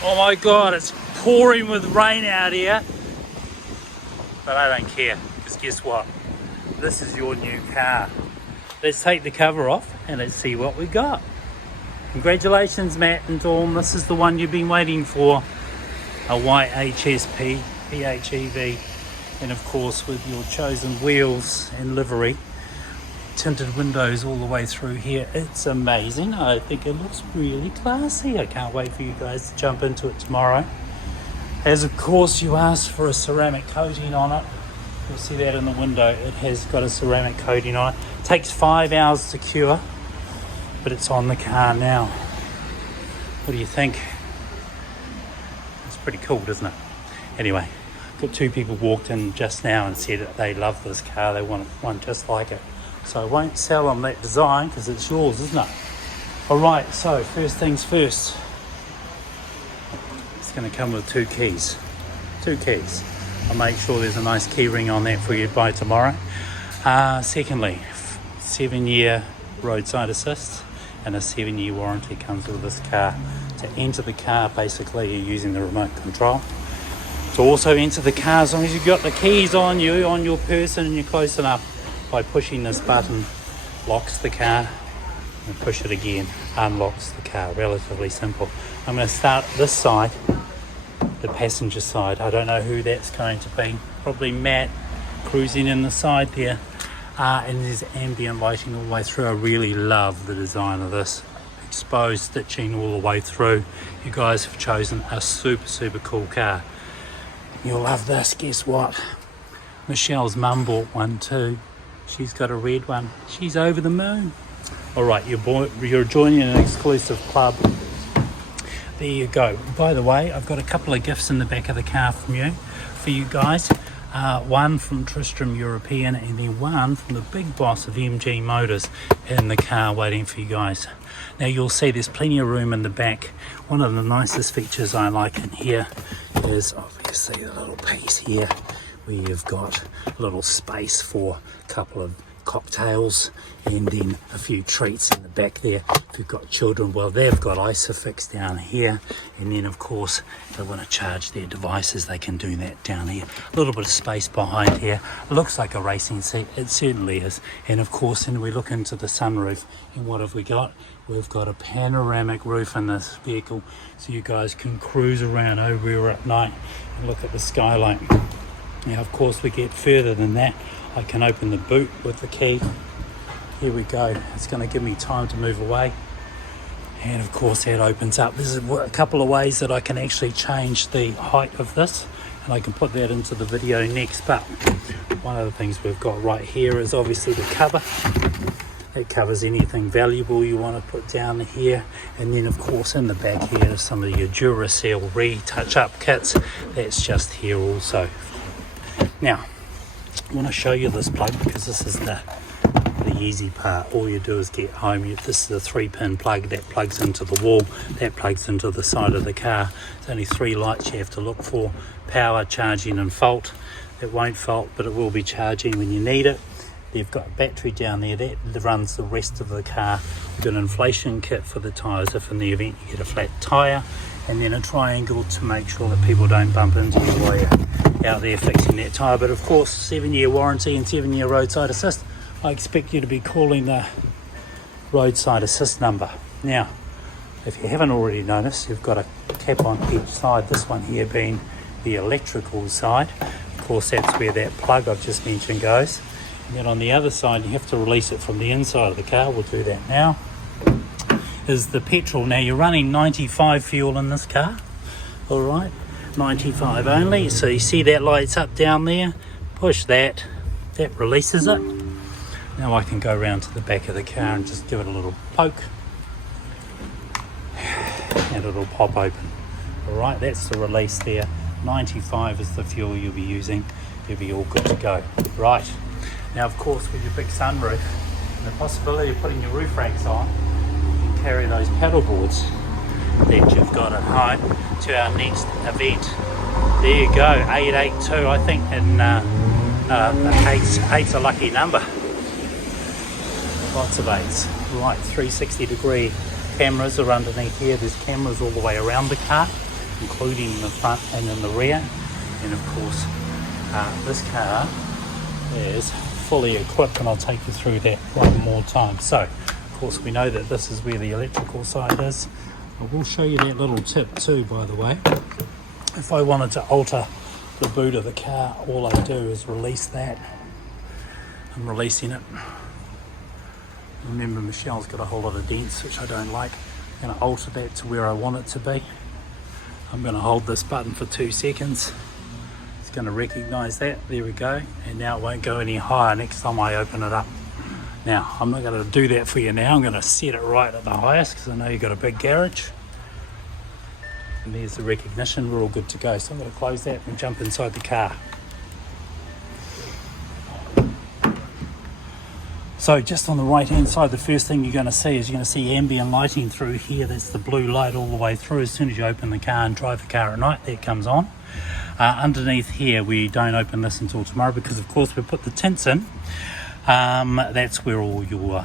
Oh my God, it's pouring with rain out here. But I don't care, because guess what? This is your new car. Let's take the cover off and let's see what we got. Congratulations, Matt and Dawn. This is the one you've been waiting for. A white HSP PHEV, and of course with your chosen wheels and livery. Tinted windows all the way through here. It's amazing. I think it looks really classy. I can't wait for you guys to jump into it tomorrow. As of course you asked for a ceramic coating on it. You'll see that in the window. It has got a ceramic coating on it. It takes 5 hours to cure, but it's on the car now. What do you think? It's pretty cool, isn't it? Anyway, got two people walked in just now and said that they love this car. They want one just like it. So I won't sell them that design because it's yours, isn't it? Alright, so first things first. It's going to come with two keys. I'll make sure there's a nice key ring on that for you by tomorrow. Secondly, 7-year roadside assist and a 7-year warranty comes with this car. To enter the car, basically you're using the remote control. To also enter the car, as long as you've got the keys on you, on your person, and you're close enough, by pushing this button, locks the car, and push it again, unlocks the car. Relatively simple. I'm going to start this side, the passenger side. I don't know who that's going to be. Probably Matt cruising in the side there. And there's ambient lighting all the way through. I really love the design of this. Exposed stitching all the way through. You guys have chosen a super cool car. You'll love this. Guess what? Michelle's mum bought one too. She's got a red one. She's over the moon. Alright, you're joining an exclusive club. There you go. By the way, I've got a couple of gifts in the back of the car for you guys. One from Tristram European and then one from the big boss of MG Motors in the car waiting for you guys. Now you'll see there's plenty of room in the back. One of the nicest features I like in here is obviously the little piece here where you've got a little space for a couple of cocktails and then a few treats in the back there. If you've got children, well, they've got Isofix down here, and then of course if they want to charge their devices, they can do that down here. A little bit of space behind here. It looks like a racing seat. It certainly is. And of course, then we look into the sunroof, and what have we got? We've got a panoramic roof in this vehicle, so you guys can cruise around over here at night and look at the skyline. Now of course we get further than that. I can open the boot with the key. Here we go. It's going to give me time to move away. And of course that opens up. There's a couple of ways that I can actually change the height of this, and I can put that into the video next. But one of the things we've got right here is obviously the cover. It covers anything valuable you want to put down here, and then of course in the back here is some of your Duracell retouch-up kits. That's just here also. Now I want to show you this plug because this is the easy part. All you do is get home. This is a 3-pin plug that plugs into the wall, that plugs into the side of the car. There's only 3 lights you have to look for: power, charging and fault. It won't fault, but it will be charging when you need it. They've got a battery down there that runs the rest of the car. You've got an inflation kit for the tyres if in the event you get a flat tyre, and then a triangle to make sure that people don't bump into you while you're out there fixing that tyre. But of course, 7-year warranty and 7-year roadside assist. I expect you to be calling the roadside assist number. Now, if you haven't already noticed, you've got a cap on each side, this one here being the electrical side. Of course, that's where that plug I've just mentioned goes. And then on the other side, you have to release it from the inside of the car. We'll do that now. Is the petrol. Now you're running 95 fuel in this car. All right, 95 only. So you see that lights up down there. Push that. That releases it. Now I can go around to the back of the car and just give it a little poke. And it'll pop open. All right, that's the release there. 95 is the fuel you'll be using. You'll be all good to go. Right. Now, of course, with your big sunroof and the possibility of putting your roof racks on, you can carry those paddle boards that you've got at home to our next event. There you go, 882. I think eight's a lucky number. Lots of 8s. Right, 360-degree cameras are underneath here. There's cameras all the way around the car. including in the front and in the rear. And of course, this car is fully equipped, and I'll take you through that one more time. So, of course, we know that this is where the electrical side is. I will show you that little tip too, by the way. If I wanted to alter the boot of the car, all I do is release that. I'm releasing it. Remember, Michelle's got a whole lot of dents, which I don't like. I'm going to alter that to where I want it to be. I'm going to hold this button for 2 seconds. It's going to recognize that. There we go. And now it won't go any higher next time I open it up. Now, I'm not going to do that for you now. I'm going to set it right at the highest because I know you've got a big garage. And there's the recognition. We're all good to go. So I'm going to close that and jump inside the car. So just on the right hand side, the first thing you're going to see is you're going to see ambient lighting through here. That's the blue light all the way through. As soon as you open the car and drive the car at night, that comes on. Underneath here, we don't open this until tomorrow because, of course, we put the tints in. That's where all your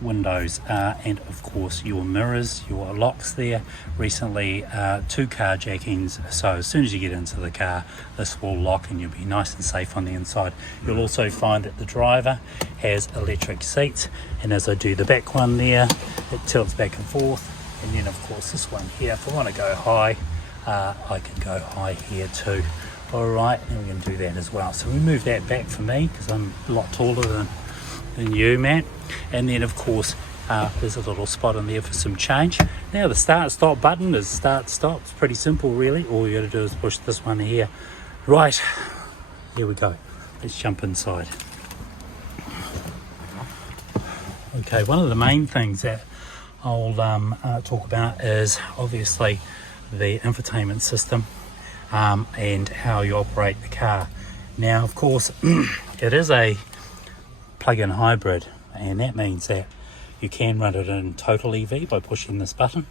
windows are, and of course your mirrors, your locks there. Recently 2 carjackings, so as soon as you get into the car, this will lock and you'll be nice and safe on the inside. You'll also find that the driver has electric seats, and as I do the back one there, it tilts back and forth. And then of course this one here, if I want to go high, I can go high here too. Alright, and we can do that as well. So we move that back for me because I'm a lot taller than you, Matt. And then of course there's a little spot in there for some change. Now the start stop button is start stop. It's pretty simple really. All you got to do is push this one here. Right, here we go. Let's jump inside. Okay, one of the main things that I'll talk about is obviously the infotainment system and how you operate the car. Now of course it is a plug-in hybrid, and that means that you can run it in total EV by pushing this button,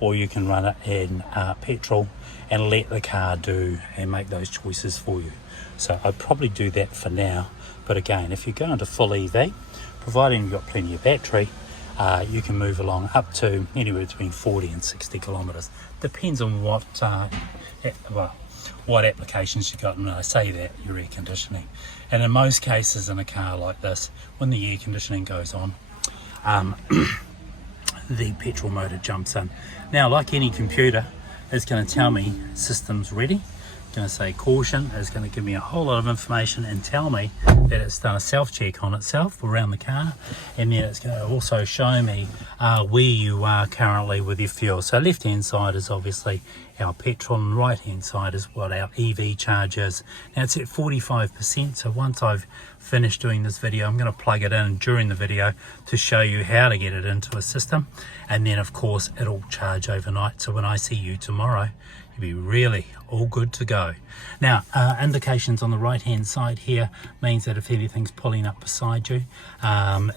or you can run it in petrol and let the car do and make those choices for you. So I'd probably do that for now, but again, if you go into full EV, providing you've got plenty of battery, you can move along up to anywhere between 40 and 60 kilometers. Depends on what applications you got. And when I say that, your air conditioning. And in most cases in a car like this, when the air conditioning goes on, the petrol motor jumps in. Now, like any computer, it's going to tell me system's ready. It's going to say caution. It's going to give me a whole lot of information and tell me that it's done a self-check on itself around the car, and then it's going to also show me where you are currently with your fuel. So left hand side is obviously our petrol, and right hand side is what our EV charge is. Now it's at 45%, so once I've finished doing this video, I'm going to plug it in during the video to show you how to get it into a system, and then of course it'll charge overnight, so when I see you tomorrow, you'll be really all good to go. Now indications on the right hand side here means that if anything's pulling up beside you,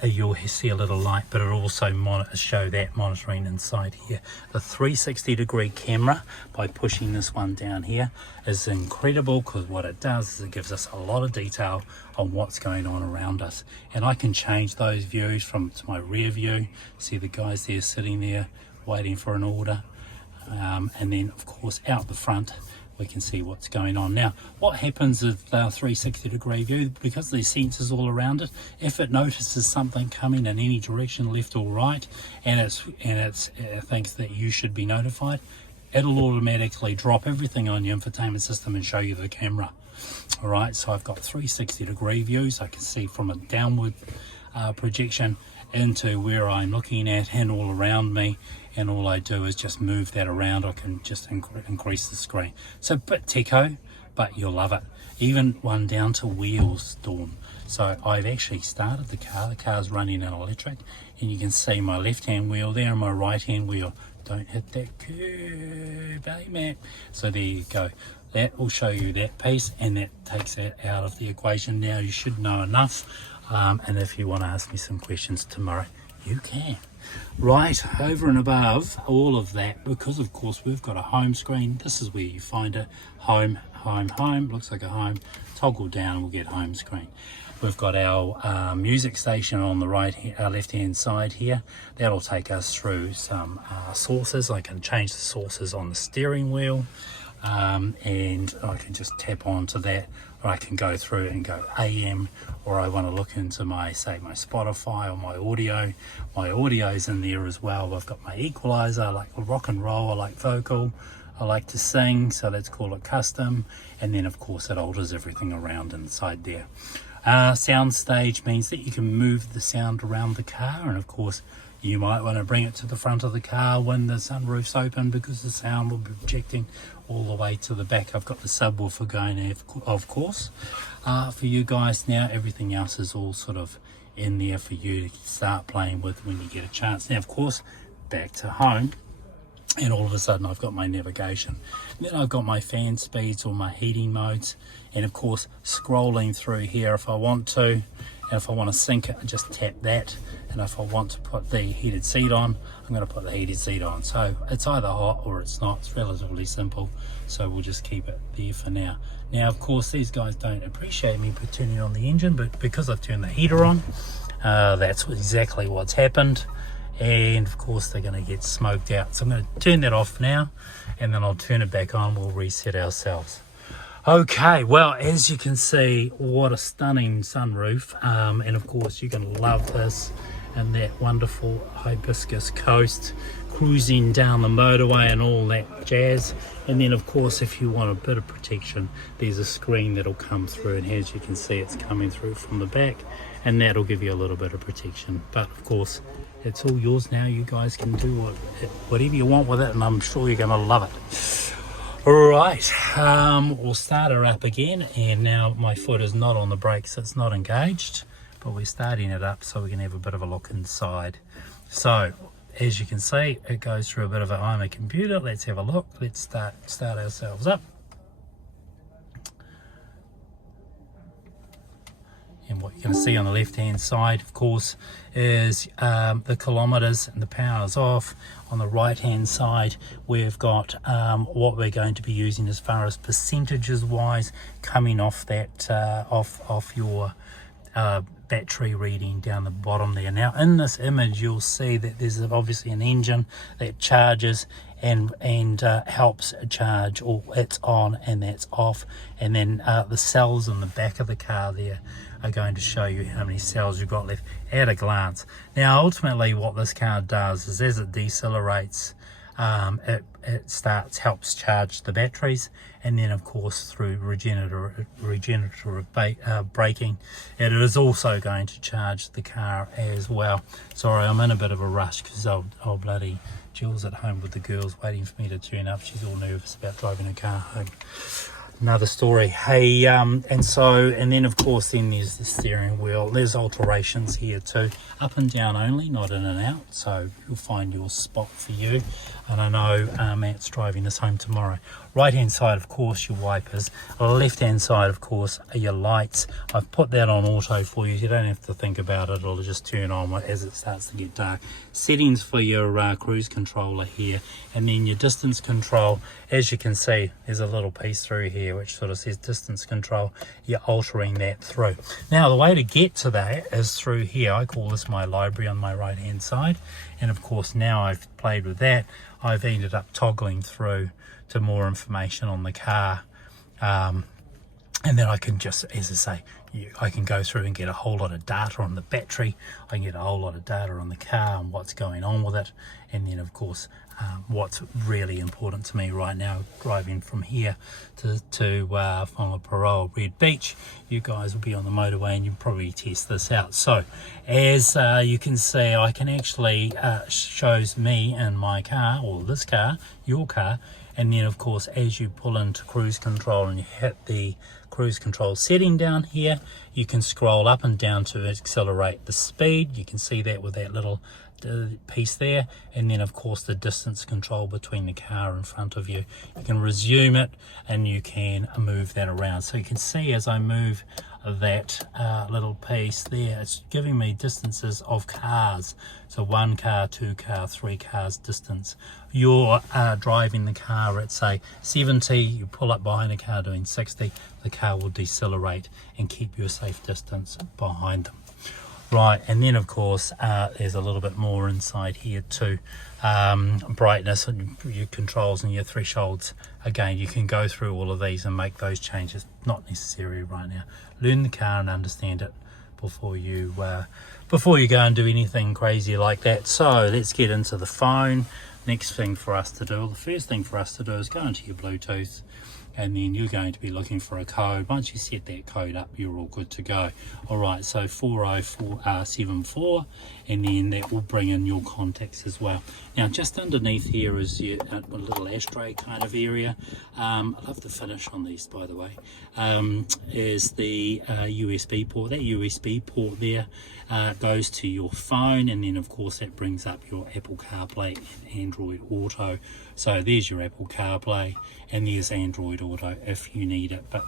you'll see a little light, but it'll also show that monitoring inside here. The 360 degree camera, by pushing this one down here, is incredible, because what it does is it gives us a lot of detail on what's going on around us, and I can change those views from to my rear view. See the guys there sitting there waiting for an order. And then of course out the front we can see what's going on. Now what happens with our 360 degree view, because there's sensors all around it, if it notices something coming in any direction, left or right, and it thinks that you should be notified, it'll automatically drop everything on your infotainment system and show you the camera. Alright, so I've got 360 degree views. I can see from a downward projection into where I'm looking at and all around me, and all I do is just move that around. I can just increase the screen. So a bit techo, but you'll love it. Even one down to wheels, Dawn. So I've actually started the car's running in electric, and you can see my left hand wheel there and my right hand wheel. Don't hit that curb, eh, Matt? So there you go. That will show you that piece, and that takes that out of the equation. Now you should know enough, and if you want to ask me some questions tomorrow, you can. Right, over and above all of that, because of course we've got a home screen, this is where you find it. Home, home, home, looks like a home. Toggle down, we'll get home screen. We've got our music station on the left hand side here. That'll take us through some sources. I can change the sources on the steering wheel, and I can just tap onto that, or I can go through and go AM, or I want to look into my Spotify or my audio. My audio's in there as well. I've got my equalizer. I like rock and roll, I like vocal, I like to sing, so let's call it custom. And then of course it alters everything around inside there. Sound stage means that you can move the sound around the car, and of course you might want to bring it to the front of the car when the sunroof's open, because the sound will be projecting all the way to the back. I've got the subwoofer going there, of course, for you guys. Now everything else is all sort of in there for you to start playing with when you get a chance. Now of course, back to home, and all of a sudden I've got my navigation. Then I've got my fan speeds or my heating modes, and of course scrolling through here if I want to. And if I want to sync it, I just tap that. And if I want to put the heated seat on, I'm going to put the heated seat on. So it's either hot or it's not. It's relatively simple, so we'll just keep it there for now. Now of course these guys don't appreciate me turning on the engine, but because I've turned the heater on, that's exactly what's happened. And of course they're going to get smoked out, so I'm going to turn that off now, and then I'll turn it back on. We'll reset ourselves. Okay, well, as you can see, what a stunning sunroof, and of course you're going to love this, and that wonderful hibiscus coast, cruising down the motorway and all that jazz. And then of course if you want a bit of protection, there's a screen that'll come through, and as you can see it's coming through from the back, and that'll give you a little bit of protection. But of course it's all yours now. You guys can do whatever you want with it, and I'm sure you're going to love it. Right, we'll start her up again, and now my foot is not on the brake, so it's not engaged, but we're starting it up so we can have a bit of a look inside. So as you can see, it goes through a bit of a I'm a computer. Let's have a look. Let's start ourselves up. And what you're going to see on the left hand side, of course, is the kilometres and the power's off. On the right hand side, we've got what we're going to be using as far as percentages wise coming off that off your battery reading down the bottom there. Now in this image you'll see that there's obviously an engine that charges and helps charge, or it's on and that's off, and then the cells in the back of the car there are going to show you how many cells you've got left at a glance. Now ultimately what this car does is, as it decelerates, it helps charge the batteries, and then of course through regenerative braking, it is also going to charge the car as well. Sorry, I'm in a bit of a rush because old bloody Jill's at home with the girls waiting for me to turn up. She's all nervous about driving her car home. Another story. Hey, and then of course then there's the steering wheel. There's alterations here too, up and down only, not in and out, so you'll find your spot for you. And I know Matt's driving this home tomorrow. Right hand side of course your wipers, left hand side of course are your lights. I've put that on auto for you. You don't have to think about it, it'll just turn on as it starts to get dark. Settings for your cruise controller here, and then your distance control. As you can see, there's a little piece through here which sort of says distance control. You're altering that through. Now the way to get to that is through here. I call this my library on my right hand side, and of course now I've played with that, I've ended up toggling through to more information on the car, and then I can just, as I say, I can go through and get a whole lot of data on the battery. I can get a whole lot of data on the car and what's going on with it, and then of course what's really important to me right now, driving from here to Whangaparāoa Red Beach. You guys will be on the motorway and you'll probably test this out. So as you can see, I can actually shows me and my car, or this car, your car, and then of course as you pull into cruise control and you hit the cruise control setting down here, you can scroll up and down to accelerate the speed. You can see that with that little piece there, and then of course the distance control between the car in front of you. You can resume it and you can move that around. So you can see as I move that little piece there, it's giving me distances of cars. So 1 car, 2 car, 3 cars distance. You're driving the car at say 70, you pull up behind a car doing 60, the car will decelerate and keep you a safe distance behind them. Right, and then of course there's a little bit more inside here too. Brightness and your controls and your thresholds. Again, you can go through all of these and make those changes. Not necessary right now. Learn the car and understand it before you go and do anything crazy like that. So let's get into the phone. Next thing for us to do, the first thing for us to do is go into your Bluetooth, and then you're going to be looking for a code. Once you set that code up, you're all good to go. All right, so 40474, and then that will bring in your contacts as well. Now, just underneath here is your a little ashtray kind of area. I love the finish on these, by the way. Is the USB port. That USB port there goes to your phone, and then of course that brings up your Apple CarPlay and Android Auto. So there's your Apple CarPlay, and there's Android Auto if you need it, but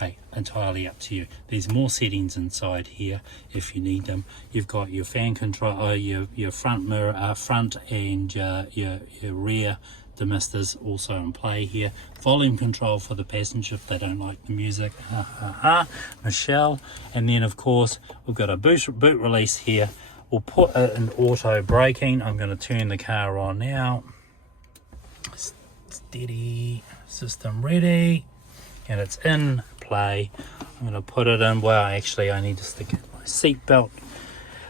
hey, entirely up to you. There's more settings inside here if you need them. You've got your fan control, your front mirror, front and your rear demisters also in play here. Volume control for the passenger if they don't like the music. Michelle. And then of course we've got a boot release here. We'll put it in auto braking. I'm going to turn the car on now. Steady, system ready, and it's in play. I'm going to put it in. Well, actually I need to stick in my seat belt.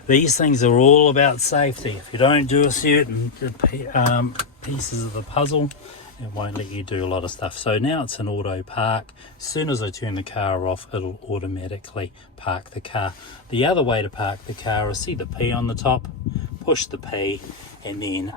These things are all about safety. If you don't do a certain pieces of the puzzle, it won't let you do a lot of stuff. So now it's in auto park. As soon as I turn the car off, it'll automatically park the car. The other way to park the car is, see the P on the top, push the P, and then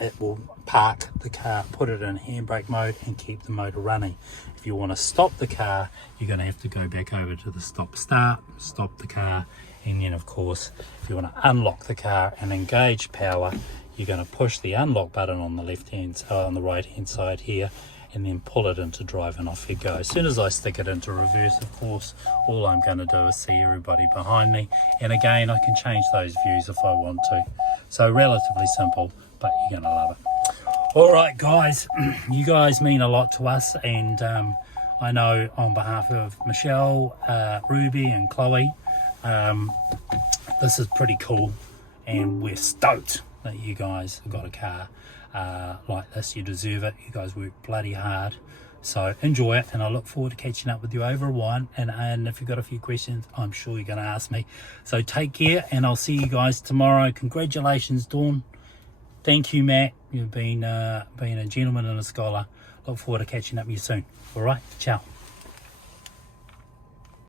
it will park the car, put it in handbrake mode and keep the motor running. If you want to stop the car, you're going to have to go back over to the stop start, stop the car, and then of course if you want to unlock the car and engage power, you're going to push the unlock button on the on the right hand side here, and then pull it into drive and off you go. As soon as I stick it into reverse, of course, all I'm going to do is see everybody behind me, and again I can change those views if I want to. So relatively simple, but you're going to love it. All right guys, you guys mean a lot to us, and I know on behalf of Michelle, Ruby and Chloe, this is pretty cool, and we're stoked that you guys have got a car like this. You deserve it. You guys work bloody hard, so enjoy it, and I look forward to catching up with you over a wine, and if you've got a few questions I'm sure you're going to ask me. So take care, and I'll see you guys tomorrow. Congratulations, Dawn. Thank you, Matt. You've been a gentleman and a scholar. Look forward to catching up with you soon. All right, ciao.